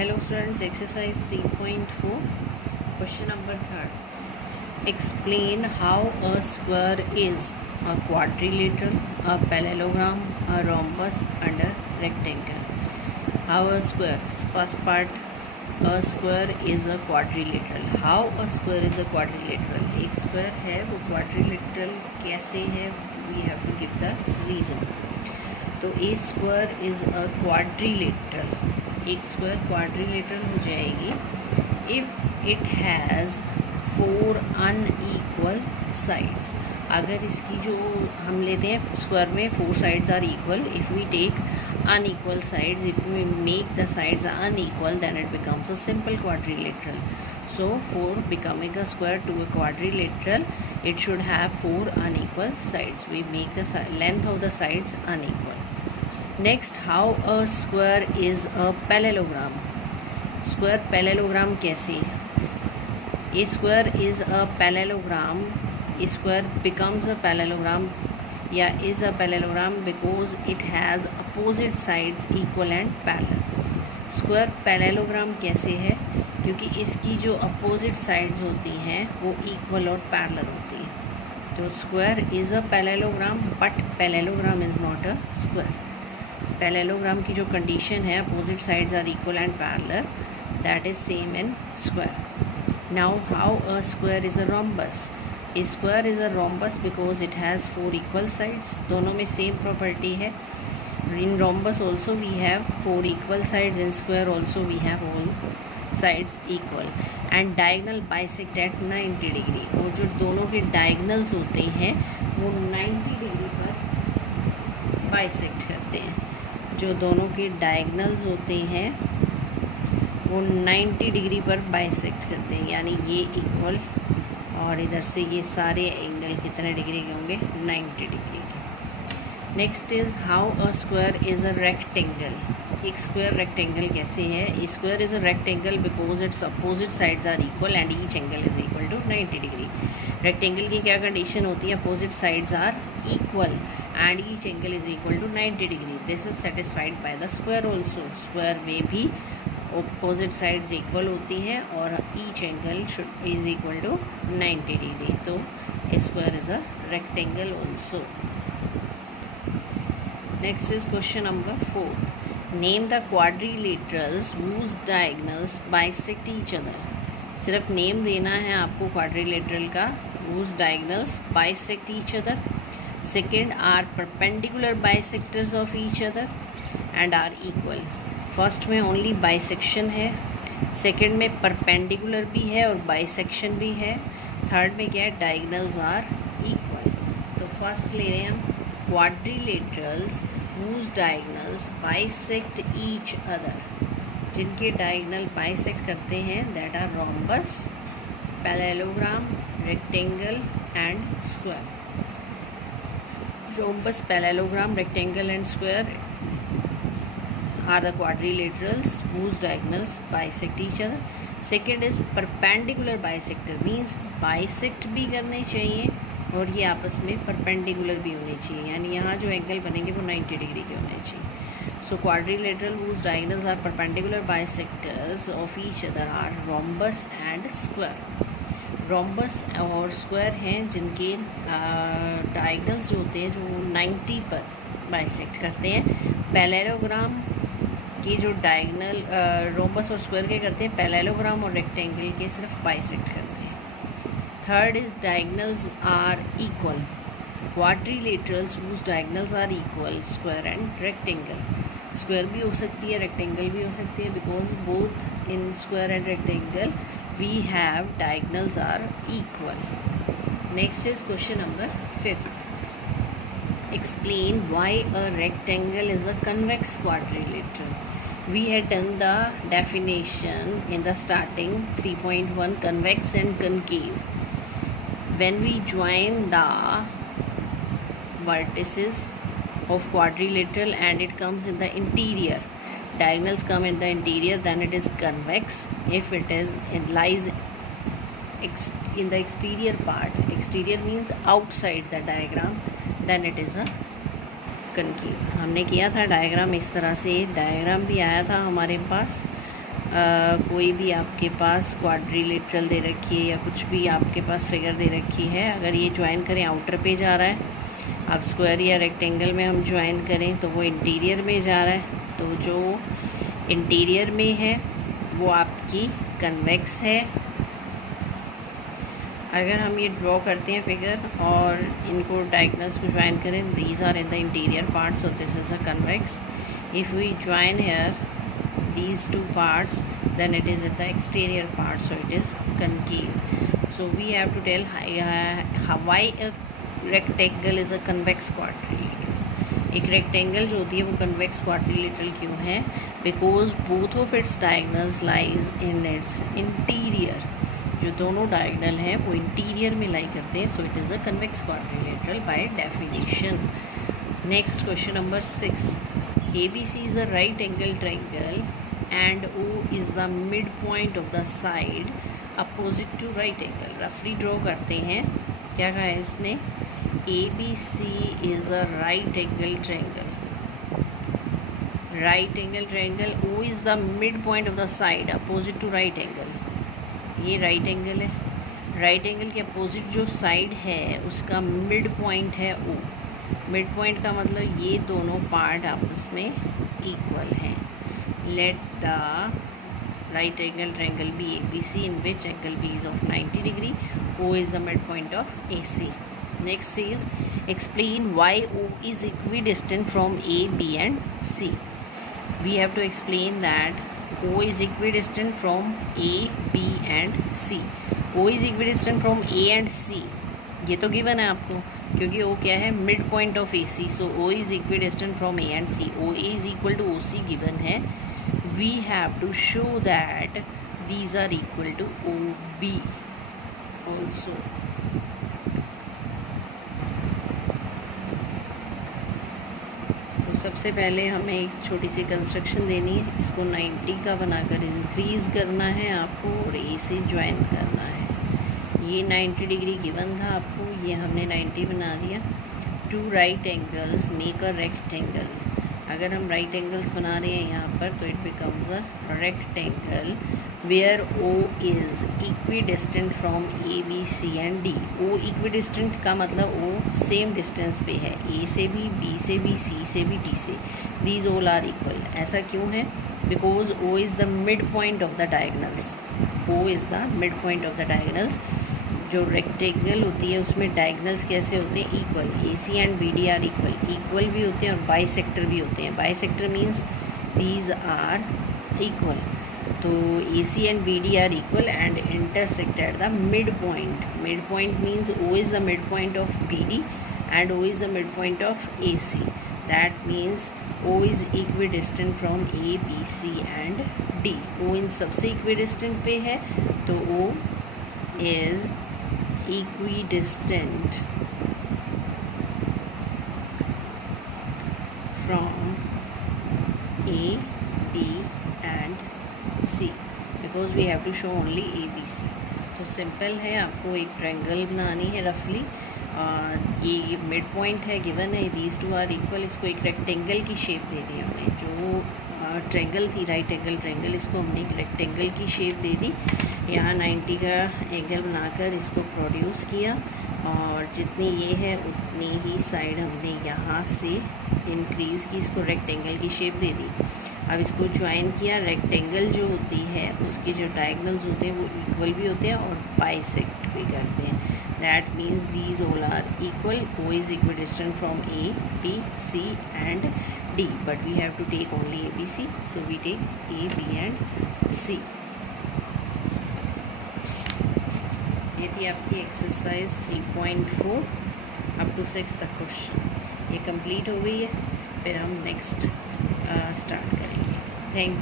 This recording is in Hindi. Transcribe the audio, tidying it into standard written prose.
Hello students, exercise 3.4, question number 3rd. Explain how a square is a quadrilateral, a parallelogram, a rhombus and a rectangle. How a square, first part, a square is a quadrilateral. How a square is a quadrilateral? एक square है वो quadrilateral कैसे है? We have to give the reason. तो a square is a quadrilateral. एक स्क्वायर क्वाड्रिलेटरल हो जाएगी if it has 4 unequal sides. अगर इसकी जो हम लेते हैं स्क्वायर में 4 sides are equal, if we take unequal sides, if we make the sides unequal then it becomes a simple quadrilateral. So for becoming a square to a quadrilateral it should have 4 unequal sides. We make the length of the sides unequal. Next, how a square is a parallelogram. Square parallelogram कैसे? A square is a parallelogram. A square becomes a parallelogram या is a parallelogram because it has opposite sides equal and parallel. Square parallelogram कैसे है? क्योंकि इसकी जो opposite sides होती हैं वो equal और parallel होती है. तो square is a parallelogram but parallelogram is not a square. Parallelogram की जो कंडीशन है opposite sides are equal and parallel, that is same in square. Now how a square is a rhombus. A square is a rhombus because it has 4 equal sides. दोनों में सेम प्रॉपर्टी है. In rhombus also we have 4 equal sides, in square also we have all sides equal and diagonal bisect at 90 degree. और जो दोनों के डायगनल्स होते हैं वो 90 डिग्री पर बाइसेक्ट करते हैं. जो दोनों के डायगनल्स होते हैं वो 90 डिग्री पर बाइसेक्ट करते हैं, यानी ये इक्वल और इधर से ये सारे एंगल कितने डिग्री के होंगे? 90 डिग्री के. Next is how a square is a rectangle. एक स्क्वायर रेक्टेंगल कैसे है? Square is a rectangle because its opposite sides are equal and each angle is equal to 90 degree. Rectangle की क्या कंडीशन होती है? Opposite sides are equal and each angle is equal to 90 degree. This is satisfied by the square also. Square में भी अपोजिट साइड्स इक्वल होती हैं और each angle should is equal to 90 degree. तो square is a rectangle also. Next is question number 4. Name the quadrilaterals whose diagonals bisect each other. सिर्फ नेम देना है आपको क्वाड्रिलेटरल का. whose diagonals bisect each other. Second, are perpendicular bisectors of each other and are equal. First में ओनली बाइसेक्शन है, सेकेंड में परपेंडिकुलर भी है और बाइसेक्शन भी है, थर्ड में क्या है? Diagonals are equal. तो फर्स्ट ले रहे हैं हम quadrilaterals whose diagonals bisect each other. जिनके डायगनल बाइसेक्ट करते हैं that are rhombus, parallelogram, rectangle and square. Rhombus, parallelogram, rectangle and square are the quadrilaterals whose diagonals bisect each other. Second is perpendicular bisector, means bisect भी करने चाहिए और ये आपस में परपेंडिकुलर भी होने चाहिए, यानी यहाँ जो एंगल बनेंगे वो 90 डिग्री के होने चाहिए. सो quadrilateral whose diagonals are perpendicular bisectors of each other are rhombus and square. Rhombus और स्क्वायर हैं जिनके डायगनल्स जो होते हैं जो 90 पर बाइसेक्ट करते हैं. पैरेललोग्राम के जो डायगनल रोम्बस और स्क्वायर के करते हैं, पैरेललोग्राम और रेक्टेंगल के सिर्फ बाइसेक्ट करते हैं. Third is diagonals are equal. Quadrilaterals whose diagonals are equal, square and rectangle. Square भी हो सकती है, रेक्टेंगल भी हो सकती है, because both in square and rectangle we have diagonals are equal. Next is question number 5th. Explain why a rectangle is a convex quadrilateral. We had done the definition in the starting 3.1, convex and concave. When we join the vertices of quadrilateral and it comes in the interior, diagonals come in the interior, then it is convex. If it lies in the exterior part, exterior means outside the diagram, then it is a concave. हमने किया था डायग्राम इस तरह से, डायग्राम भी आया था हमारे पास कोई भी आपके पास क्वाड्रिलेटरल दे रखी है या कुछ भी आपके पास फिगर दे रखी है, अगर ये ज्वाइन करें आउटर पे जा रहा है, आप स्क्वायर या रेक्टेंगल में हम ज्वाइन करें तो वो इंटीरियर में जा रहा है, तो जो इंटीरियर में है वो आपकी कन्वेक्स है। अगर हम ये ड्रॉ करते हैं फिगर और इनको डायगोनल्स को ज्वाइन करें, these are in the interior part, so this is a convex. If we join here these two parts, then it is in the exterior part, so it is concave. So we have to tell why a rectangle is a convex quadrilateral. एक रेक्टेंगल जो होती है वो कन्वेक्स क्वाड्रिलेटरल क्यों है? Because both of its diagonals lies in its interior. जो दोनों डायगनल हैं वो इंटीरियर में लाई करते हैं, so it is a convex quadrilateral by definition. Next question number 6, ABC is a right angle triangle and O is the midpoint of the side opposite to right angle. रफली ड्रॉ करते हैं, क्या कहा है इसने? ABC is a right angle triangle. Right angle triangle, O is the midpoint of the side opposite to right angle. ये right angle है, right angle के अपोजिट जो साइड है उसका मिड पॉइंट है O। मिड पॉइंट का मतलब ये दोनों पार्ट आपस में इक्वल हैं। Let the right angle triangle B ABC in which angle B is of 90 degree. O is the midpoint of AC. Next is explain why O is equidistant from A, B and C. We have to explain that O is equidistant from A, B and C. O is equidistant from A and C. ये तो गिवन है आपको, क्योंकि ओ क्या है? Mid point of A C, so O is equidistant from A and C. O A is equal to O C given है। We have to show that these are equal to O B also. तो सबसे पहले हमें एक छोटी सी कंस्ट्रक्शन देनी है, इसको 90 का बनाकर इंक्रीज़ करना है आपको और ए से ज्वाइन करना है। ये 90 डिग्री गिवन था आपको, ये हमने 90 बना दिया। Two right angles make a rectangle. अगर हम राइट एंगल्स बना रहे हैं यहाँ पर तो it becomes a rectangle where O is equidistant from A, B, C and D. O equidistant का मतलब ओ सेम डिस्टेंस पे है, ए से भी, बी से भी, सी से भी, डी से। These all are equal. ऐसा क्यों है? Because O is the mid point of the diagonals. O is the mid point of the diagonals. जो रेक्टेंगल होती है उसमें डायगनल्स कैसे होते हैं? Equal. A C and B D are equal. Equal भी होते हैं और बाइसेक्टर भी होते हैं। Bisector means these are equal. तो A C and B D are equal and intersect at the mid point. Mid point means O is the mid point of B D and O is the mid point of A C. That means O is equidistant from A, B, C and D। O इन सबसे इक्विडिस्टेंट पे है, तो O is equidistant from A, B and C because we have to show only A, B, C। तो सिंपल है, आपको एक ट्रायंगल बनानी है रफली। ये मिड पॉइंट है गिवन है, दीज टू आर इक्वल। इसको एक रेक्टेंगल की शेप दे दी हमने। जो ट्रायंगल थी राइट एंगल ट्रायंगल, इसको हमने एक रेक्टेंगल की शेप दे दी। यहाँ 90 का एंगल बनाकर इसको प्रोड्यूस किया और जितनी ये है उतनी ही साइड हमने यहाँ से इंक्रीज़ की, इसको रेक्टेंगल की शेप दे दी। अब इसको ज्वाइन किया। रेक्टेंगल जो होती है उसके जो डायगनल्स होते हैं वो इक्वल भी होते हैं और बाइसेक्ट भी करते हैं। That means these all are equal. O is equidistant from A, B, C and D, but we have to take only A, B, C, so we take A, B and C. ये थी आपकी एक्सरसाइज 3.4 अप टू 6 तक क्वेश्चन। ये कंप्लीट हो गई है, फिर हम नेक्स्ट स्टार्ट करेंगे। थैंक